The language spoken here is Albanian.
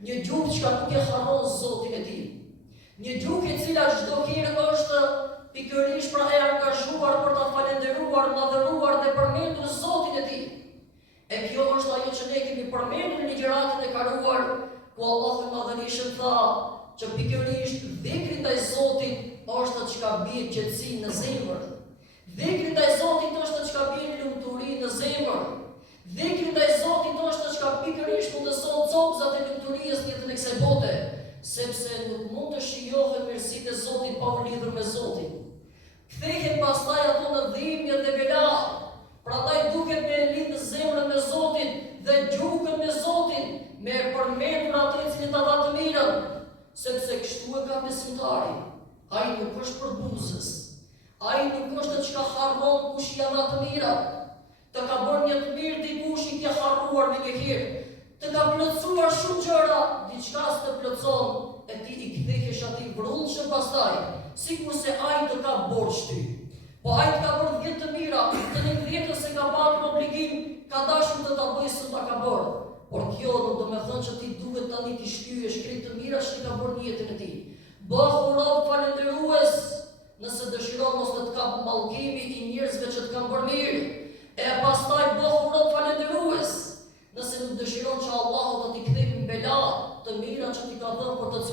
Një gjuhë që nuk e harron Zotin e tij. Një gjuhë e cila çdo herë është pikërisht pra e angazhuar për ta falendëruar, madhëruar dhe përmendur Zotin e tij. E kjo është ajo që ne kemi përmendur në ligjëratën e kaluar, ku Allahu i Madhërisht tha që pikërisht dhikri ndaj Zotit është atë që ka bie qetësi në zemër. Dhikri ndaj Zotit është atë që ka bie lumturi në zemër. Dhikri ndaj Zotit është atë që ka pikërisht mundëson copëzat e lumturisë në jetën e kësaj bote, sepse nuk mund të shijohen mirësitë e Zotit pa u lidhur me Zotin. Kthehen pastaj ato në dhimbje dhe bela. Prandaj duhet me lidhë zemrën me Zotin dhe gjukën me Zotin, me përmendur atë i cili ta dha të mirën, sepse kështu e ka besimtari. Ai nuk është për buzës. Ai nuk është atë që ka harron kush i dha të mirat. Të ka bërë një të mirë dikush i ke harruar me një herë. Të ka plotësuar shumë gjëra, diçka s'të plotëson, e ti i kthehesh atij vrullshëm pastaj, sikurse ai të ka borxh ty. Po ai të ka bërë 10 të mira, të 10 se ka pasur obligim, ka dashur të ta bëjë se ta ka bërë. Por kjo nuk do të thonë që ti duhet tani ti shkyesh krejt të mira që ka bërë në jetën e tij. Bëhu rob falendërues, nëse dëshiron mos të kap mallkimi i njerëzve që të kanë bërë mirë. E pastaj bëhu rob falendërues, nëse nuk dëshiron që Allahu të t'i kthejë në bela të mira që t'i ka dhënë për të